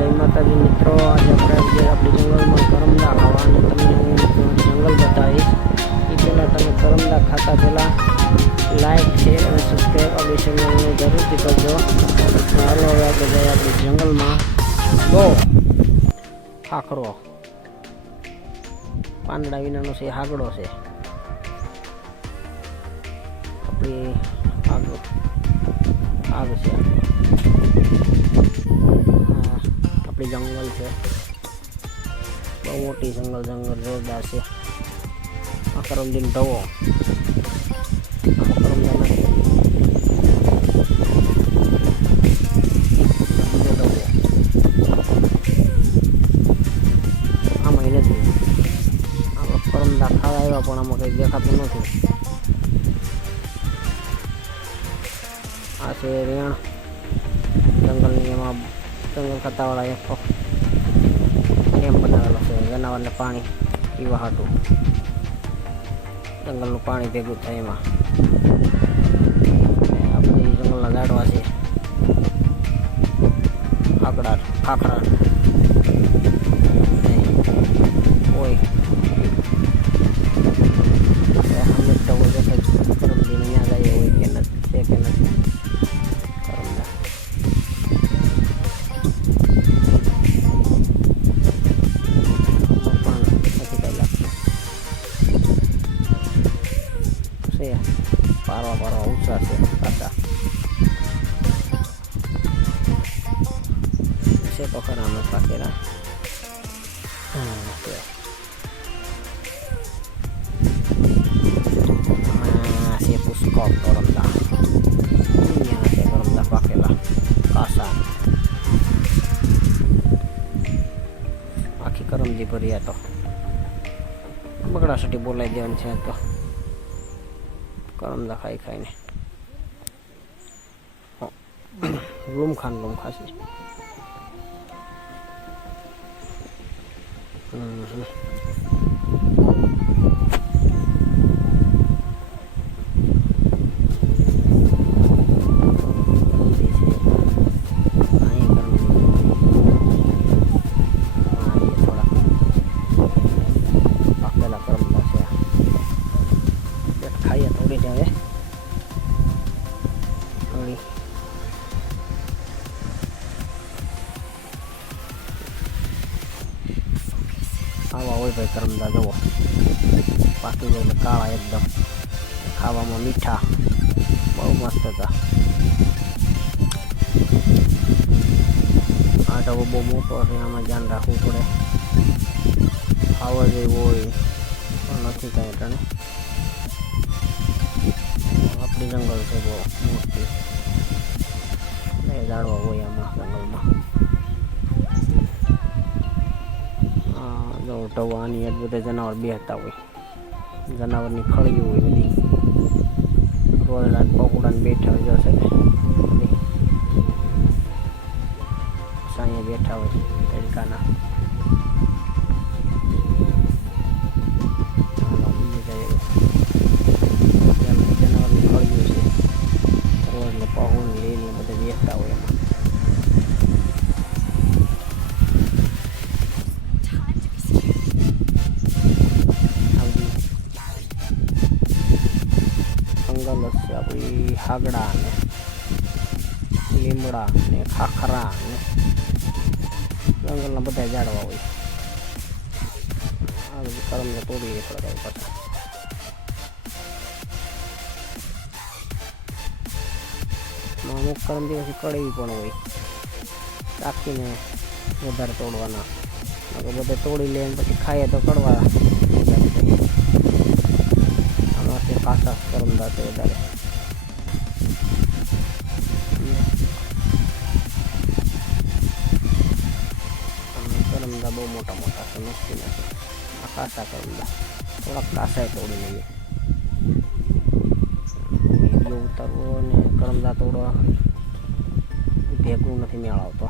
જય માતાજી મિત્રો, આજે આપણે આપણી જંગલમાં કરમદા ખાવા અને તમને હું જંગલ બતાવીશ. એ પહેલાં તમે કરમદા ખાતા પહેલાં લાઈક શેર અને સબસ્ક્રાઈબ આપણી ચેનલને જરૂરથી કરજો. હાલો હવે આપણે જઈએ આપણી જંગલમાં. બહુ ખાખરો પાંદડા વિનાનો છે, હાગડો છે આપણી આગ છે. આપણી જંગલ છે, બહુ મોટી જંગલ જોરદાર છે. આ કરમદીનો ઢવો આમાં નથી. આપણે કરમદા ખાવા આવ્યા પણ આમાં કંઈ દેખાતું નથી. આ છે રેણ જંગલની, એમાં જંગલ ખાતાવાળા એક ડેમ બનાવેલો છે જનાવરને પાણી પીવા હાટું. જંગલનું પાણી ભેગું થાય એમાં. આપણી જંગલના ઝાડવા છે, ખાખરા હોય કરમદીને ત્યાં જાય હોય કે નથી, છે કે નથી કરમદા. પારવા ઊંચા છે પાછા છે તો ખરા અમે પાકેલા. છે પુષ્કળ કરમદા, છે કરમદા પાકેલા કાસા. આખી કરમદી ભર્યા તો બગડાસટી બોલાવી દેવાની છે તો કરમદા ખાઈને લૂમખા છે. પાકેલા કરમદા છે, ખાઈએ થોડી હવે થોડી. આવા હોય ભાઈ કરમદા, જુઓ પાકી જાય કાળા એકદમ, ખાવામાં મીઠા, બહુ મસ્ત હતા. આ ઢગો બહુ મોટો છે, આમાં ધ્યાન રાખવું પડે. ખાવા જેવું હોય પણ નથી કાંઈ ટાણે. આપણી જંગલ છે બહુ મોટી, ઝાડવા હોય આમાં જંગલમાં. ઢવો આની એક બધા જનાવર બેહતા હોય, જનાવરની ખળીઓ હોય બધી, રોયલા પકુડાને બેઠા હોય જશે ને બધી સાંયે બેઠા હોય તડકાના. જનાવરની ખળીઓ છે, રોયલે પહુને લઈને બધા બેઠતા હોય એમાં. જંગલ છે આપણી હાગડા ને લીમડા ને ખાખરા ને જંગલના બધા ઝાડવા હોય. આ બધું કરમને તોડી પડે પાછા. અમુક કરમ દિવસથી કડવી પણ હોય, રાખીને વધારે તોડવાના. બધા તોડી લે પછી ખાઈએ તો કડવા. આમાં છે કાસા કરમદા છે વધારે. કરમદા બહુ મોટા મોટા છે, મસ્તી નથી. આ કાસા કરમદા, થોડાક કાસા તોડી લઈએ. વિડીયો ઉતારવો ને કરમદા તોડવા ભેગું નથી મેળ આવતો.